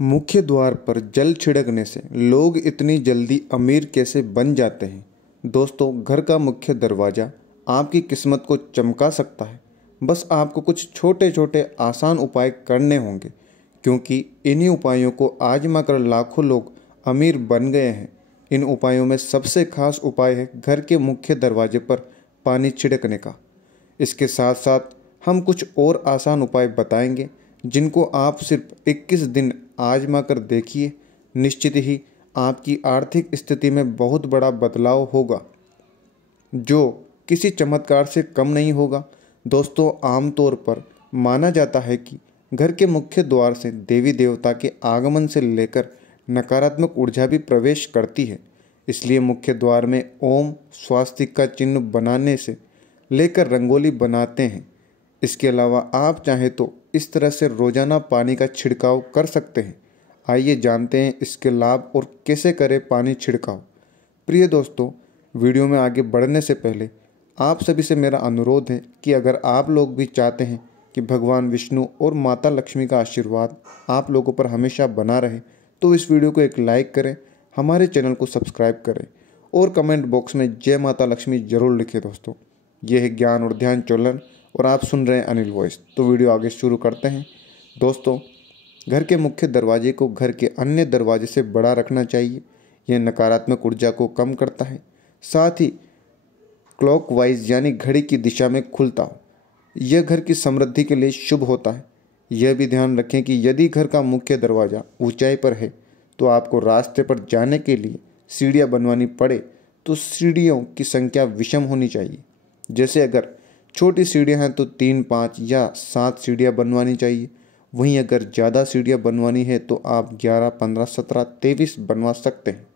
मुख्य द्वार पर जल छिड़कने से लोग इतनी जल्दी अमीर कैसे बन जाते हैं। दोस्तों, घर का मुख्य दरवाज़ा आपकी किस्मत को चमका सकता है। बस आपको कुछ छोटे छोटे आसान उपाय करने होंगे, क्योंकि इन्हीं उपायों को आजमा कर लाखों लोग अमीर बन गए हैं। इन उपायों में सबसे खास उपाय है घर के मुख्य दरवाजे पर पानी छिड़कने का। इसके साथ साथ हम कुछ और आसान उपाय बताएंगे, जिनको आप सिर्फ 21 दिन आजमा कर देखिए। निश्चित ही आपकी आर्थिक स्थिति में बहुत बड़ा बदलाव होगा, जो किसी चमत्कार से कम नहीं होगा। दोस्तों, आमतौर पर माना जाता है कि घर के मुख्य द्वार से देवी देवता के आगमन से लेकर नकारात्मक ऊर्जा भी प्रवेश करती है। इसलिए मुख्य द्वार में ओम स्वास्तिक का चिन्ह बनाने से लेकर रंगोली बनाते हैं। इसके अलावा आप चाहें तो इस तरह से रोजाना पानी का छिड़काव कर सकते हैं। आइए जानते हैं इसके लाभ और कैसे करें पानी छिड़काव। प्रिय दोस्तों, वीडियो में आगे बढ़ने से पहले आप सभी से मेरा अनुरोध है कि अगर आप लोग भी चाहते हैं कि भगवान विष्णु और माता लक्ष्मी का आशीर्वाद आप लोगों पर हमेशा बना रहे, तो इस वीडियो को एक लाइक करें, हमारे चैनल को सब्सक्राइब करें और कमेंट बॉक्स में जय माता लक्ष्मी जरूर लिखें। दोस्तों, ये है ज्ञान और ध्यान चोलन और आप सुन रहे हैं अनिल वॉइस। तो वीडियो आगे शुरू करते हैं। दोस्तों, घर के मुख्य दरवाजे को घर के अन्य दरवाजे से बड़ा रखना चाहिए। यह नकारात्मक ऊर्जा को कम करता है, साथ ही क्लॉकवाइज यानी घड़ी की दिशा में खुलता हो। यह घर की समृद्धि के लिए शुभ होता है। यह भी ध्यान रखें कि यदि घर का मुख्य दरवाज़ा ऊंचाई पर है तो आपको रास्ते पर जाने के लिए सीढ़ियाँ बनवानी पड़े तो सीढ़ियों की संख्या विषम होनी चाहिए। जैसे अगर छोटी सीढ़ियाँ हैं तो 3, 5 या 7 सीढ़ियाँ बनवानी चाहिए। वहीं अगर ज़्यादा सीढ़ियाँ बनवानी है तो आप 11, 15, 17, 23 बनवा सकते हैं,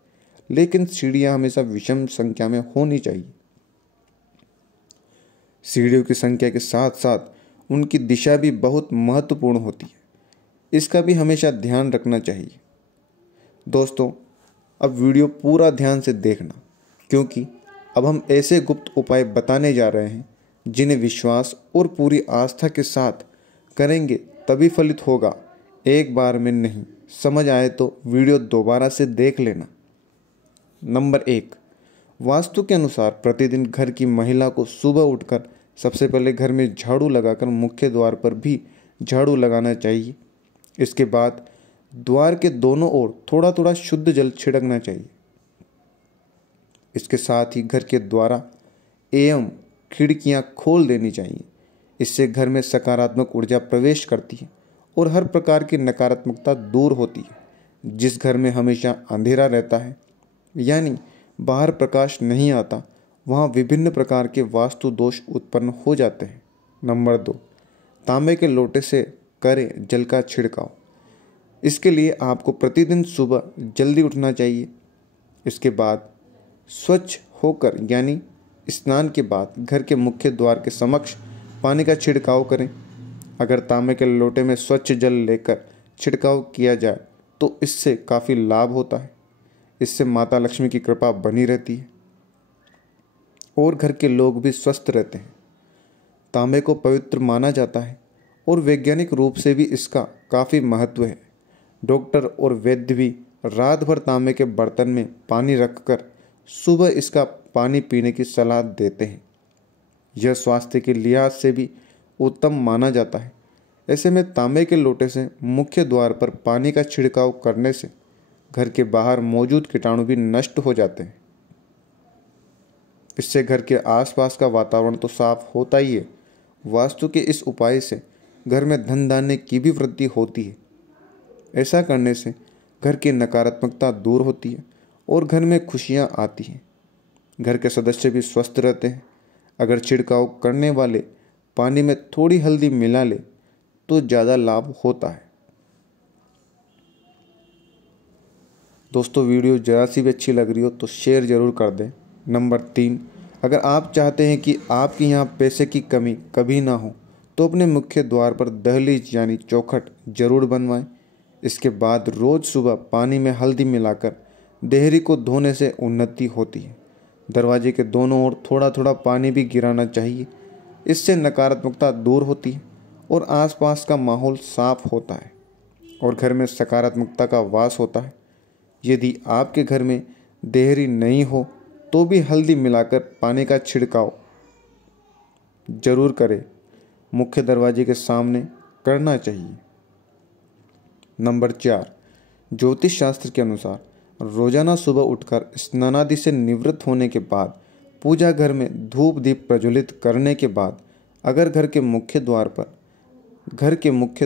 लेकिन सीढ़ियाँ हमेशा विषम संख्या में होनी चाहिए। सीढ़ियों की संख्या के साथ साथ उनकी दिशा भी बहुत महत्वपूर्ण होती है। इसका भी हमेशा ध्यान रखना चाहिए। दोस्तों, अब वीडियो पूरा ध्यान से देखना, क्योंकि अब हम ऐसे गुप्त उपाय बताने जा रहे हैं जिन्हें विश्वास और पूरी आस्था के साथ करेंगे तभी फलित होगा, एक बार में नहीं। समझ आए तो वीडियो दोबारा से देख लेना। नंबर 1, वास्तु के अनुसार प्रतिदिन घर की महिला को सुबह उठकर सबसे पहले घर में झाड़ू लगाकर मुख्य द्वार पर भी झाड़ू लगाना चाहिए। इसके बाद द्वार के दोनों ओर थोड़ा थोड़ा शुद्ध जल छिड़कना चाहिए। इसके साथ ही घर के द्वार एवं खिड़कियां खोल देनी चाहिए। इससे घर में सकारात्मक ऊर्जा प्रवेश करती है और हर प्रकार की नकारात्मकता दूर होती है। जिस घर में हमेशा अंधेरा रहता है, यानी बाहर प्रकाश नहीं आता, वहाँ विभिन्न प्रकार के वास्तु दोष उत्पन्न हो जाते हैं। नंबर 2, तांबे के लोटे से करें जल का छिड़काव। इसके लिए आपको प्रतिदिन सुबह जल्दी उठना चाहिए। इसके बाद स्वच्छ होकर यानी स्नान के बाद घर के मुख्य द्वार के समक्ष पानी का छिड़काव करें। अगर तांबे के लोटे में स्वच्छ जल लेकर छिड़काव किया जाए तो इससे काफ़ी लाभ होता है। इससे माता लक्ष्मी की कृपा बनी रहती है और घर के लोग भी स्वस्थ रहते हैं। तांबे को पवित्र माना जाता है और वैज्ञानिक रूप से भी इसका काफ़ी महत्व है। डॉक्टर और वैद्य भी रात भर तांबे के बर्तन में पानी रखकर सुबह इसका पानी पीने की सलाह देते हैं। यह स्वास्थ्य के लिहाज से भी उत्तम माना जाता है। ऐसे में तांबे के लोटे से मुख्य द्वार पर पानी का छिड़काव करने से घर के बाहर मौजूद कीटाणु भी नष्ट हो जाते हैं। इससे घर के आसपास का वातावरण तो साफ होता ही है, वास्तु के इस उपाय से घर में धन धान्य की भी वृद्धि होती है। ऐसा करने से घर की नकारात्मकता दूर होती है और घर में खुशियाँ आती हैं। घर के सदस्य भी स्वस्थ रहते हैं। अगर छिड़काव करने वाले पानी में थोड़ी हल्दी मिला ले तो ज़्यादा लाभ होता है। दोस्तों, वीडियो ज़रा सी भी अच्छी लग रही हो तो शेयर ज़रूर कर दें। नंबर 3, अगर आप चाहते हैं कि आपके यहाँ पैसे की कमी कभी ना हो तो अपने मुख्य द्वार पर दहलीज यानी चौखट जरूर बनवाएं। इसके बाद रोज़ सुबह पानी में हल्दी मिलाकर देहरी को धोने से उन्नति होती है। दरवाजे के दोनों ओर थोड़ा थोड़ा पानी भी गिराना चाहिए। इससे नकारात्मकता दूर होती है और आसपास का माहौल साफ होता है और घर में सकारात्मकता का वास होता है। यदि आपके घर में देहरी नहीं हो तो भी हल्दी मिलाकर पानी का छिड़काव जरूर करें। मुख्य दरवाजे के सामने करना चाहिए। नंबर 4, ज्योतिष शास्त्र के अनुसार रोजाना सुबह उठकर स्नानादि से निवृत्त होने के बाद पूजा घर में धूप दीप प्रज्वलित करने के बाद अगर घर के मुख्य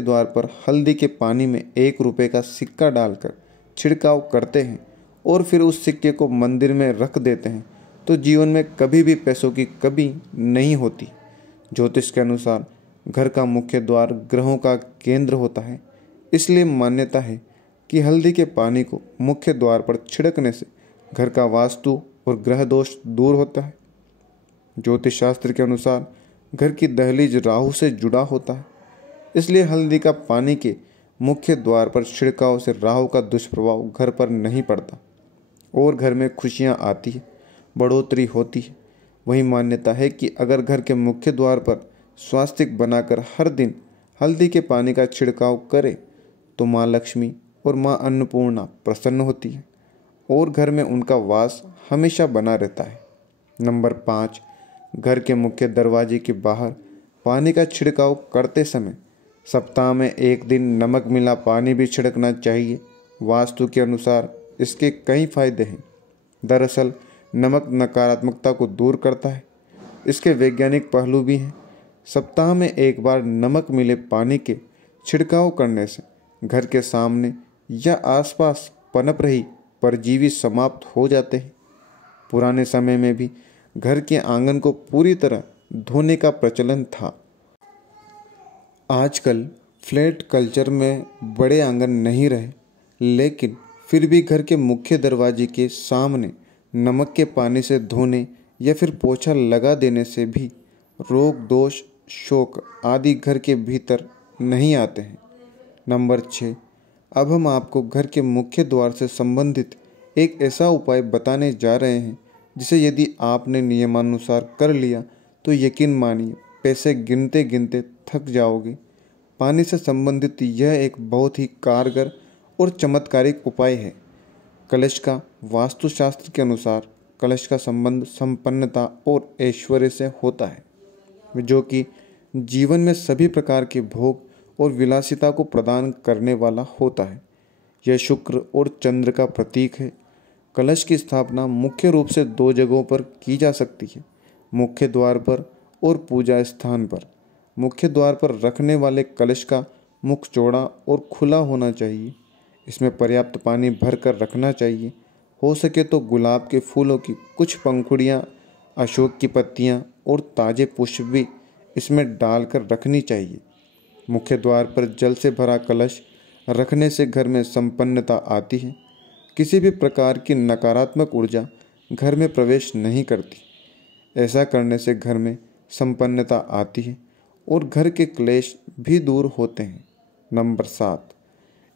द्वार पर हल्दी के पानी में 1 रुपये का सिक्का डालकर छिड़काव करते हैं और फिर उस सिक्के को मंदिर में रख देते हैं तो जीवन में कभी भी पैसों की कमी नहीं होती। ज्योतिष के अनुसार घर का मुख्य द्वार ग्रहों का केंद्र होता है, इसलिए मान्यता है कि हल्दी के पानी को मुख्य द्वार पर छिड़कने से घर का वास्तु और ग्रह दोष दूर होता है। ज्योतिष शास्त्र के अनुसार घर की दहलीज राहु से जुड़ा होता है, इसलिए हल्दी का पानी के मुख्य द्वार पर छिड़काव से राहु का दुष्प्रभाव घर पर नहीं पड़ता और घर में खुशियां आती है, बढ़ोतरी होती है। वही मान्यता है कि अगर घर के मुख्य द्वार पर स्वास्तिक बनाकर हर दिन हल्दी के पानी का छिड़काव करे तो माँ लक्ष्मी और माँ अन्नपूर्णा प्रसन्न होती है और घर में उनका वास हमेशा बना रहता है। नंबर 5, घर के मुख्य दरवाजे के बाहर पानी का छिड़काव करते समय सप्ताह में 1 दिन नमक मिला पानी भी छिड़कना चाहिए। वास्तु के अनुसार इसके कई फायदे हैं। दरअसल नमक नकारात्मकता को दूर करता है। इसके वैज्ञानिक पहलू भी हैं। सप्ताह में 1 बार नमक मिले पानी के छिड़काव करने से घर के सामने या आसपास पनप रही परजीवी समाप्त हो जाते हैं। पुराने समय में भी घर के आंगन को पूरी तरह धोने का प्रचलन था। आजकल फ्लैट कल्चर में बड़े आंगन नहीं रहे, लेकिन फिर भी घर के मुख्य दरवाजे के सामने नमक के पानी से धोने या फिर पोछा लगा देने से भी रोग दोष शोक आदि घर के भीतर नहीं आते हैं। नंबर 6, अब हम आपको घर के मुख्य द्वार से संबंधित एक ऐसा उपाय बताने जा रहे हैं जिसे यदि आपने नियमानुसार कर लिया तो यकीन मानिए पैसे गिनते गिनते थक जाओगे। पानी से संबंधित यह एक बहुत ही कारगर और चमत्कारिक उपाय है। कलश का वास्तुशास्त्र के अनुसार कलश का संबंध संपन्नता और ऐश्वर्य से होता है, जो कि जीवन में सभी प्रकार के भोग और विलासिता को प्रदान करने वाला होता है। यह शुक्र और चंद्र का प्रतीक है। कलश की स्थापना मुख्य रूप से 2 जगहों पर की जा सकती है, मुख्य द्वार पर और पूजा स्थान पर। मुख्य द्वार पर रखने वाले कलश का मुख चौड़ा और खुला होना चाहिए। इसमें पर्याप्त पानी भर कर रखना चाहिए। हो सके तो गुलाब के फूलों की कुछ पंखुड़ियाँ, अशोक की पत्तियाँ और ताज़े पुष्प भी इसमें डालकर रखनी चाहिए। मुख्य द्वार पर जल से भरा कलश रखने से घर में संपन्नता आती है। किसी भी प्रकार की नकारात्मक ऊर्जा घर में प्रवेश नहीं करती। ऐसा करने से घर में संपन्नता आती है और घर के क्लेश भी दूर होते हैं। नंबर 7,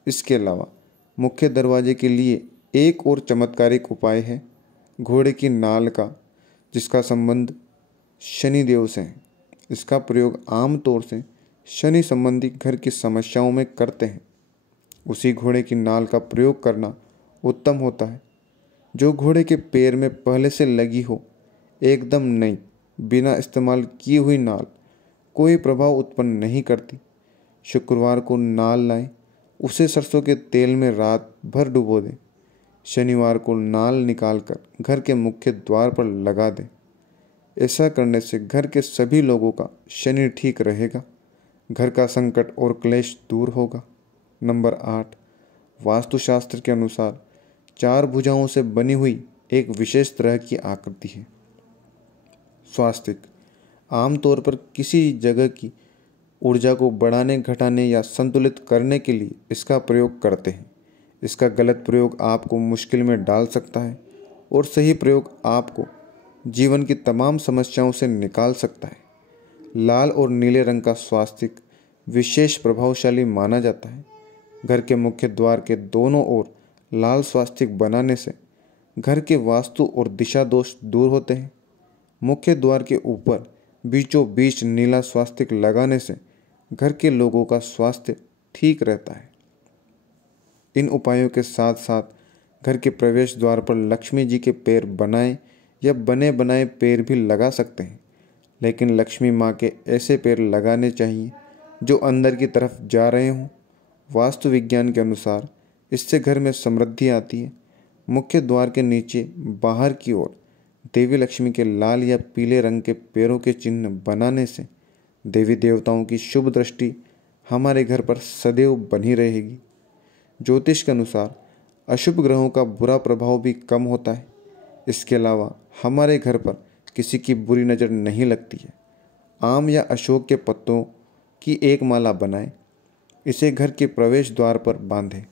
इसके अलावा मुख्य दरवाजे के लिए एक और चमत्कारिक उपाय है घोड़े की नाल का, जिसका संबंध शनि देव से है। इसका प्रयोग आम तौर से शनि संबंधी घर की समस्याओं में करते हैं। उसी घोड़े की नाल का प्रयोग करना उत्तम होता है जो घोड़े के पैर में पहले से लगी हो। एकदम नई बिना इस्तेमाल की हुई नाल कोई प्रभाव उत्पन्न नहीं करती। शुक्रवार को नाल लाएं, उसे सरसों के तेल में रात भर डुबो दें। शनिवार को नाल निकालकर घर के मुख्य द्वार पर लगा दें। ऐसा करने से घर के सभी लोगों का शनि ठीक रहेगा, घर का संकट और क्लेश दूर होगा। नंबर 8, वास्तुशास्त्र के अनुसार 4 भुजाओं से बनी हुई एक विशेष तरह की आकृति है। स्वास्तिक आमतौर पर किसी जगह की ऊर्जा को बढ़ाने, घटाने या संतुलित करने के लिए इसका प्रयोग करते हैं। इसका गलत प्रयोग आपको मुश्किल में डाल सकता है और सही प्रयोग आपको जीवन की तमाम समस्याओं से निकाल सकता है। लाल और नीले रंग का स्वास्तिक विशेष प्रभावशाली माना जाता है। घर के मुख्य द्वार के दोनों ओर लाल स्वास्तिक बनाने से घर के वास्तु और दिशा दोष दूर होते हैं। मुख्य द्वार के ऊपर बीचों बीच नीला स्वास्तिक लगाने से घर के लोगों का स्वास्थ्य ठीक रहता है। इन उपायों के साथ साथ घर के प्रवेश द्वार पर लक्ष्मी जी के पैर बनाए या बने बनाए पैर भी लगा सकते हैं, लेकिन लक्ष्मी माँ के ऐसे पैर लगाने चाहिए जो अंदर की तरफ जा रहे हों। वास्तु विज्ञान के अनुसार इससे घर में समृद्धि आती है। मुख्य द्वार के नीचे बाहर की ओर देवी लक्ष्मी के लाल या पीले रंग के पैरों के चिन्ह बनाने से देवी देवताओं की शुभ दृष्टि हमारे घर पर सदैव बनी रहेगी। ज्योतिष के अनुसार अशुभ ग्रहों का बुरा प्रभाव भी कम होता है। इसके अलावा हमारे घर पर किसी की बुरी नज़र नहीं लगती है। आम या अशोक के पत्तों की एक माला बनाएं, इसे घर के प्रवेश द्वार पर बांधें।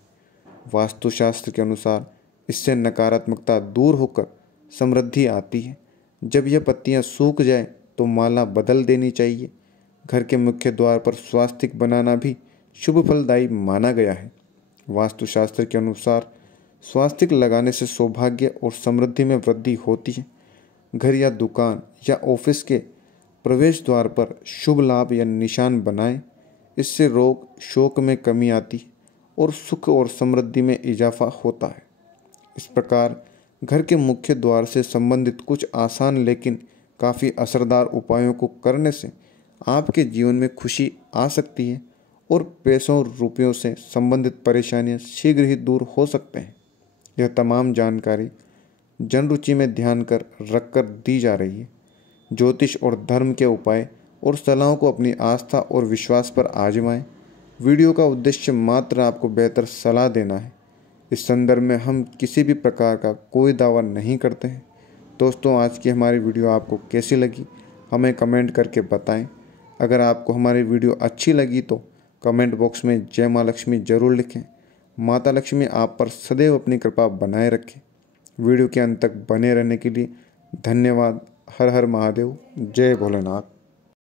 वास्तुशास्त्र के अनुसार इससे नकारात्मकता दूर होकर समृद्धि आती है। जब यह पत्तियां सूख जाए तो माला बदल देनी चाहिए। घर के मुख्य द्वार पर स्वास्तिक बनाना भी शुभ फलदायी माना गया है। वास्तुशास्त्र के अनुसार स्वास्तिक लगाने से सौभाग्य और समृद्धि में वृद्धि होती है। घर या दुकान या ऑफिस के प्रवेश द्वार पर शुभ लाभ या निशान बनाएं, इससे रोग शोक में कमी आती है और सुख और समृद्धि में इजाफा होता है। इस प्रकार घर के मुख्य द्वार से संबंधित कुछ आसान लेकिन काफ़ी असरदार उपायों को करने से आपके जीवन में खुशी आ सकती है और पैसों रुपयों से संबंधित परेशानियां शीघ्र ही दूर हो सकते हैं। यह तमाम जानकारी जन रुचि में ध्यान कर रखकर दी जा रही है। ज्योतिष और धर्म के उपाय और सलाहों को अपनी आस्था और विश्वास पर आजमाएं। वीडियो का उद्देश्य मात्र आपको बेहतर सलाह देना है। इस संदर्भ में हम किसी भी प्रकार का कोई दावा नहीं करते हैं। दोस्तों, आज की हमारी वीडियो आपको कैसी लगी हमें कमेंट करके बताएं। अगर आपको हमारी वीडियो अच्छी लगी तो कमेंट बॉक्स में जय माँ लक्ष्मी जरूर लिखें। माता लक्ष्मी आप पर सदैव अपनी कृपा बनाए रखें। वीडियो के अंत तक बने रहने के लिए धन्यवाद। हर हर महादेव। जय भोलेनाथ।